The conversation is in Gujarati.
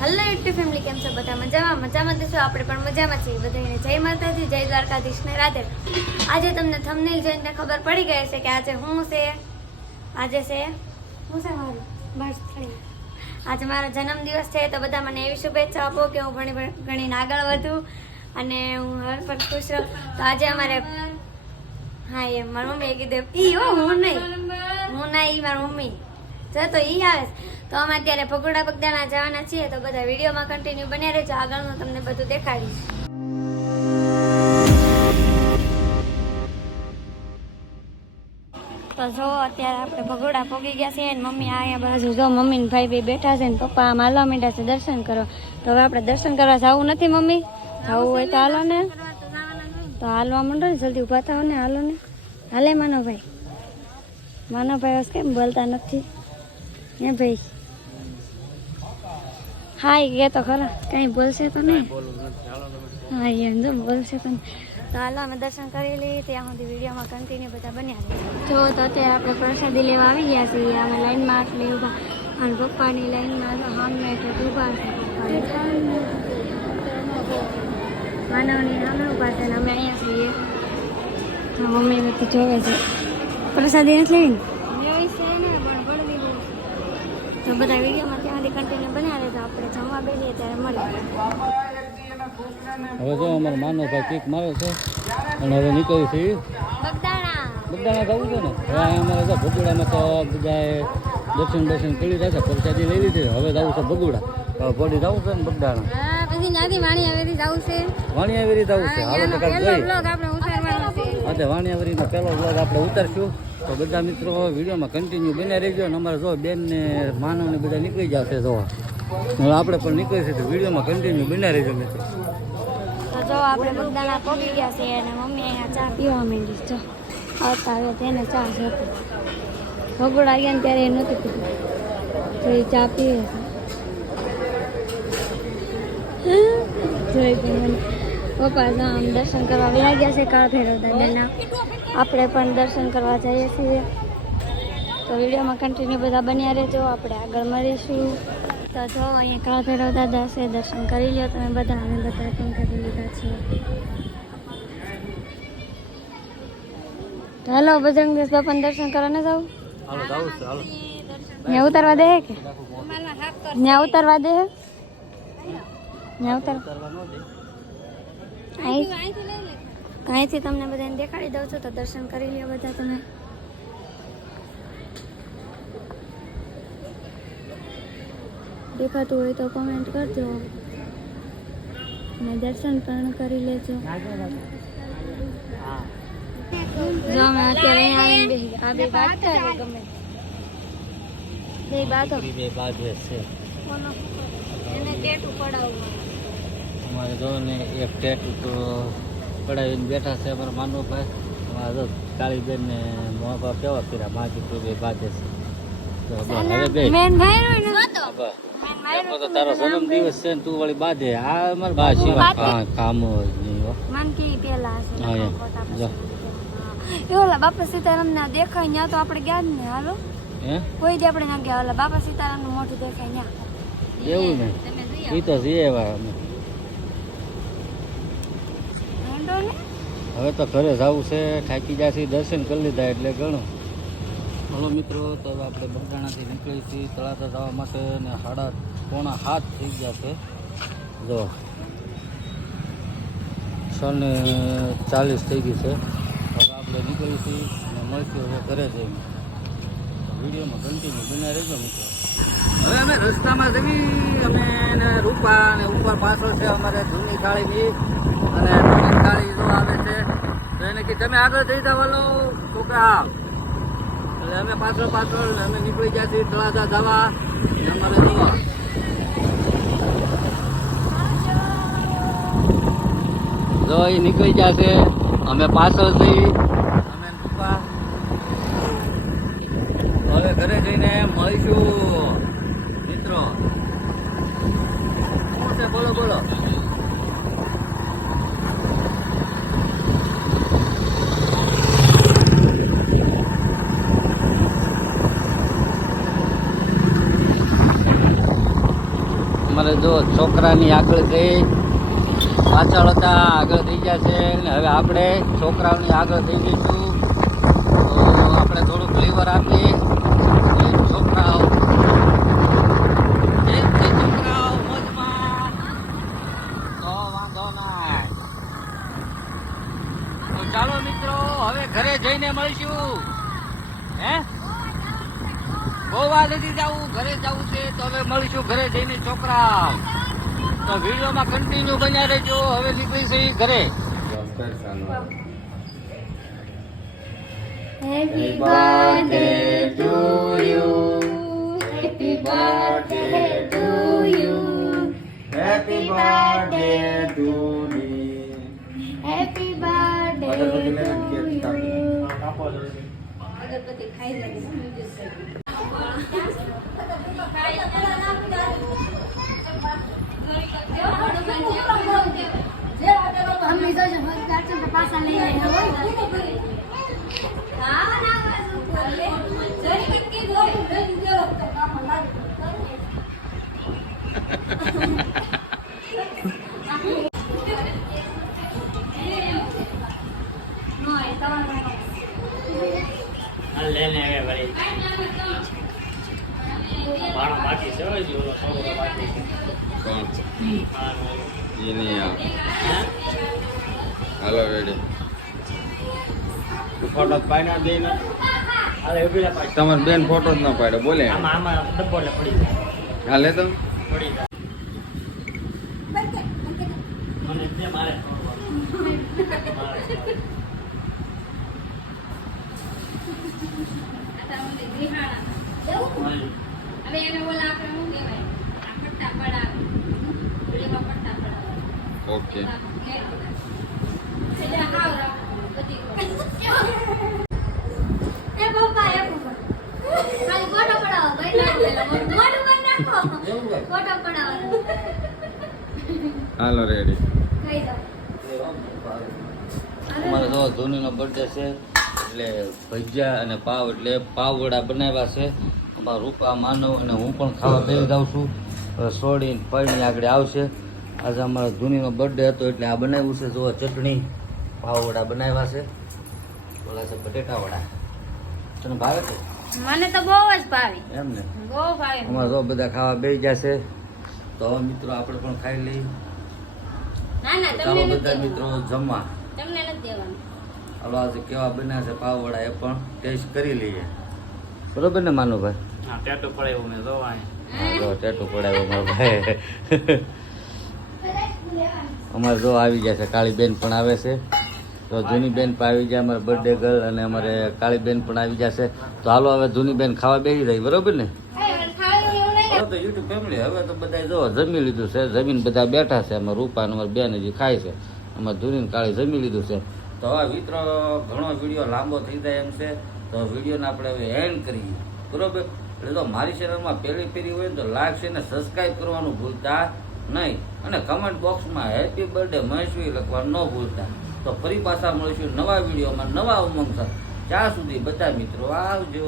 હલો યુટ્યુબ ફેમિલી, કેમ છો બધા? મજામાં જશો? આપણે પણ મજામાં છીએ. બધાને જય માતાજી, જય દ્વારકાધીશ ને રાધે. આજે તમને થંબનેલ જોઈને ખબર પડી ગઈ છે કે આજે શું છે. આજે છે શું છે મારું બર્થડે. આજે મારો જન્મદિવસ છે, તો બધા મને એવી શુભેચ્છા આપો કે હું ઘણી આગળ વધું અને હું હર પર ખુશ રહું. તો આજે અમારે હા એમ મારી મમ્મીએ કીધું હું નહીં મારી મમ્મી તો ઈ આવે. તો અમે અત્યારે ભગોડા બગદાણા જવાના છીએ, તો બધા વિડીયોમાં કન્ટિન્યુ બન્યા રહેજો. આગળનું તમને બધું દેખાડીશ. તો જો અત્યારે આપણે ભગોડા પોગી ગયા છીએ, મમ્મી અહીંયા બાજુ જો મમ્મી ને ભાઈ બેઠા છે ને પપ્પા આમ હાલવા માંડ્યા છે દર્શન કરવા. તો હવે આપણે દર્શન કરવા જવું નથી મમ્મી? જવું હોય તો હાલો ને. તો હાલવા માંડો ને, જલ્દી ઉભા થાવ ને, હાલો ને. હાલે માનવભાઈ કેમ બોલતા નથી હે ભાઈ? હા એ કે તો ખરા, કઈ બોલશે તો નહીં. હા એમ જો બોલશે તો તો હાલો અમે દર્શન કરી લઈએ. ત્યાં સુધી વિડીયોમાં કન્ટિન્યુ બધા બન્યા રહે. જો તો અત્યારે આપણે પ્રસાદી લેવા આવી ગયા છીએ. અમે લાઈનમાં આટલી ઊભા અને પપ્પાની લાઈનમાં સામે એટલે ઊભા છે. માનવની સામે ઊભા છે ને અમે અહીંયા છીએ. મમ્મી બધું જોવે છે. પ્રસાદી નથી લેવી ને, તો બધા વિડીયોમાં ત્યાંથી કન્ટિન્યુ બન્યા રહે. તો આપણે જમવા બેસીએ ત્યારે મળીએ. હવે જો અમારો માનવભાઈ કેક મારે છે અને હવે નીકળી છે બગદાણા જવું છે ને. હવે અમારે જો ભગોડામાં તો બધાએ દર્શન કરી રહ્યા છે, પ્રસાદી લઈ લીધી. હવે જવું છે ભગોડા. હવે પડી જવું છે ને બગદાણા, પછી ત્યાંથી વાણિયાવેરી જવું છે. વાણિયાવેરી જવું છે. હાલો તો કાંઈક જોઈ. આપણે ઉતારવાનો છે. હા, વાણિયાવેરીનો પહેલો બ્લોગ આપણે ઉતારશું. તો બધા મિત્રો વિડીયોમાં કન્ટિન્યુ બન્યા રહેજો. અને અમારે જો બેન ને માનવ ને બધા નીકળી જશે જોવા. હવે આપણે પણ નીકળી છે, તો વિડીયોમાં કન્ટિન્યુ બન્યા રહેજો મિત્રો. તો જો આપણે બગદાણા પહોંચી ગયા છે અને મમ્મી અહીંયા ચા પીવા માંડી. જો આવતા હવે તેને ચા જોતી. ભગોડા ગયા ને ત્યારે એ નહોતું પીધું, તો એ ચા પીવે છે. જોઈ મને પપ્પા આમ દર્શન કરવા વ્યા ગયા છે કાળ ભૈરવ દાદાના. આપણે પણ દર્શન કરવા જઈએ છીએ. તો વિડીયોમાં કન્ટિન્યુ બધા બન્યા રહેજો. આપણે આગળ મળીશું. તો જો અહીંયા કાળ ભૈરવ દાદા છે, દર્શન કરી લ્યો તમે બધા. અમે બધા પણ કરી લીધા છે. તો હાલો બજરંગ બાપાને દર્શન કરવા ન જાવ? ત્યાં ઉતારવા દે કે ત્યાં ઉતારવા દે? અહીંથી તમને બધાને દેખાડી દઉં છું. તો દર્શન કરી લ્યો બધા તમે. દેખાતું હોય તો કોમેન્ટ કરજો ને દર્શન પણ કરી લેજો. જો અમે અત્યારે અહીંયા આવીને બેસી આ બે વાત થાય ગમે બે બાતો બે બાજુ છે. એને ટેટુ પડાવવું અમારે જો ને એક ટેટુ તો પડાવીને બેઠા છે અમારા માનવભાઈ. અમારા જો કાળીબેન ને મોહબા કેવા કર્યા માજી તો બે બાજે છે. તો હવે બે મેન ભાઈ નો તો તારો જન્મ દિવસ છે ને તું વળી બાજે. આ અમારા બા સિવાય કામ જ નહીં હો. મન કી પેલા હા એમ જો ઓલા બાપા સીતારામ ના દેખાય ત્યાં તો આપણે ગયા જ ને. હાલો હે કોઈ દી આપણે ના ગયા. ઓલા બાપા સીતારામ નું મોઢું દેખાય ત્યાં એવું ને એ તો જઈએ અમે. હવે તો ઘરે જવું છે, થાકી જશે. દર્શન કરી લીધા એટલે ઘણું. હલો મિત્રો, તો હવે આપણે બગદાણાથી નીકળી છીએ તળાજા જવા માટે ને 6:45 થઈ ગયા છે. જો 6:40 થઈ ગઈ છે. હવે આપણે નીકળી છીએ અને મળશું હવે ઘરે જઈને. વિડીયોમાં કન્ટિન્યુ બન્યા રહેજો મિત્રો. હવે અમે રસ્તામાં જવી. અમે રૂપા અને ઉપર પાછળ છે અમારે જૂની કાળી અને નવી કાળી જો આવે છે. તો એને કે તમે આગળ જઈ જવાનો છોકરા. એટલે અમે પાછળ અમે નીકળી ગયા છીએ તળાજા જવા. અમારે જોવા જો એ નીકળી ગયા છે. અમે પાછળ જઈ અમે રૂપા. હવે ઘરે જઈને મળીશું મિત્રો. શું છે બોલો. અમારે જો છોકરાની આગળ ગઈ પાછળ હતા આગળ થઈ ગયા છે ને હવે આપણે છોકરાઓની આગળ થઈ જઈશું તો આપણે થોડુંક લીવર આપીએ છોકરાઓ મોજમાં તો વાંધો ના તો ચાલો મિત્રો હવે ઘરે જઈને મળીશું હે ગોવા નથી જવું ઘરે જવું છે તો હવે મળીશું ઘરે જઈને છોકરા તો વિડીયોમાં કન્ટિન્યુ બન્યા રહેજો હવે નીકળી છે ઘરે Happy birthday to you. Happy birthday to you. Happy birthday to me. Happy birthday to you. અગરબત્તી ખાઈ લે અમે તો જો ગાર્ડન पे પાછા લઈ આવ્યા હોય ના ના બોલે જરી કે ગોળ જરી જો તો કામ લાગે નો એ તમારા લેને આવે ભાઈ મારો બાકી છે ઓય જો થોડો બાકી છે ये नहीं आ हेलो रेडी फोटो पाइना देना હાલે ઉભી લા પાછી તમાર બેન ફોટો જ ના પાડ્યો બોલે આમાં આમાં ડબ્બો લે પડી જાય હાલે તો પડી જાય મને તે મારે હવે એને ઓલા આપણે શું કહેવાય આ પટ્ટા પડાવે ઓલીમાં પટ્ટા પડાવે ઓકે એટલે હાવ રાખવું બધી એ પપ્પા એ પપ્પા ખાલી ફોટો પડાવો ભાઈ ના મોટું કરી નાખો ફોટો પડાવો હાલો રેડી કહી દો અમારે તો ધોનીનો બર્થડે છે એટલે ભજીયા અને પાવ એટલે પાવ વડા બનાવ્યા છે અમારા રૂપા માનવ અને હું પણ ખાવા બેસી જાઉં છું સોડીને ફળની આગળ આવશે આજે અમારા ધોનીનો બર્થડે હતો એટલે આ બનાવ્યું છે જો ચટણી પાવ વડા બનાવ્યા છે ઓલા છે બટેટા વડા તને ભાવે છે મને તો બહુ જ ભાવે એમ ને બહુ ભાવે અમારે તો બધા ખાવા બેસી જશે તો હવે મિત્રો આપણે પણ ખાઈ લઈએ ના ના ચાલો બધા મિત્રો જમવા તમને નથી દેવાનું હાલો આજે કેવા બન્યા છે પાવ વડા એ પણ ટેસ્ટ કરી લઈએ બરોબર ને માનુભાઈ હા ટેટુ પડે એવું મેં જોવાય હા જો ટેટુ પડાવ્યો મારો ભાઈ અમારે જો આવી ગયા છે કાળી બેન પણ આવે છે તો જૂની બેન પણ આવી જાય અમારે બર્થડે ગર્લ અને અમારે કાળી બેન પણ આવી જશે તો હાલો હવે જૂની બેન ખાવા બેસી રહી બરોબર ને હવે તો યુટ્યુબ ફેમિલી હવે તો બધા જો જમી લીધું છે જમીન બધા બેઠા છે અમારે રૂપા અને અમારી બેન હજી ખાય છે અમારે જૂની કાળી જમી લીધું છે તો હવે મિત્રો ઘણો વિડીયો લાંબો થઈ જાય એમ છે તો વિડીયોને આપણે હવે એન્ડ કરીએ બરોબર એટલે તો મારી ચેનલમાં પહેલી ફેરી હોય ને તો લાઈક છે ને સબસ્ક્રાઈબ કરવાનું ભૂલતા નહીં અને કમેન્ટ બોક્સમાં હેપી બર્થડે મહેશવી લખવાનું ન ભૂલતા તો ફરી પાછા મળીશું નવા વિડીયોમાં નવા ઉમંગ સાથે ત્યાં સુધી બધા મિત્રો આવજો.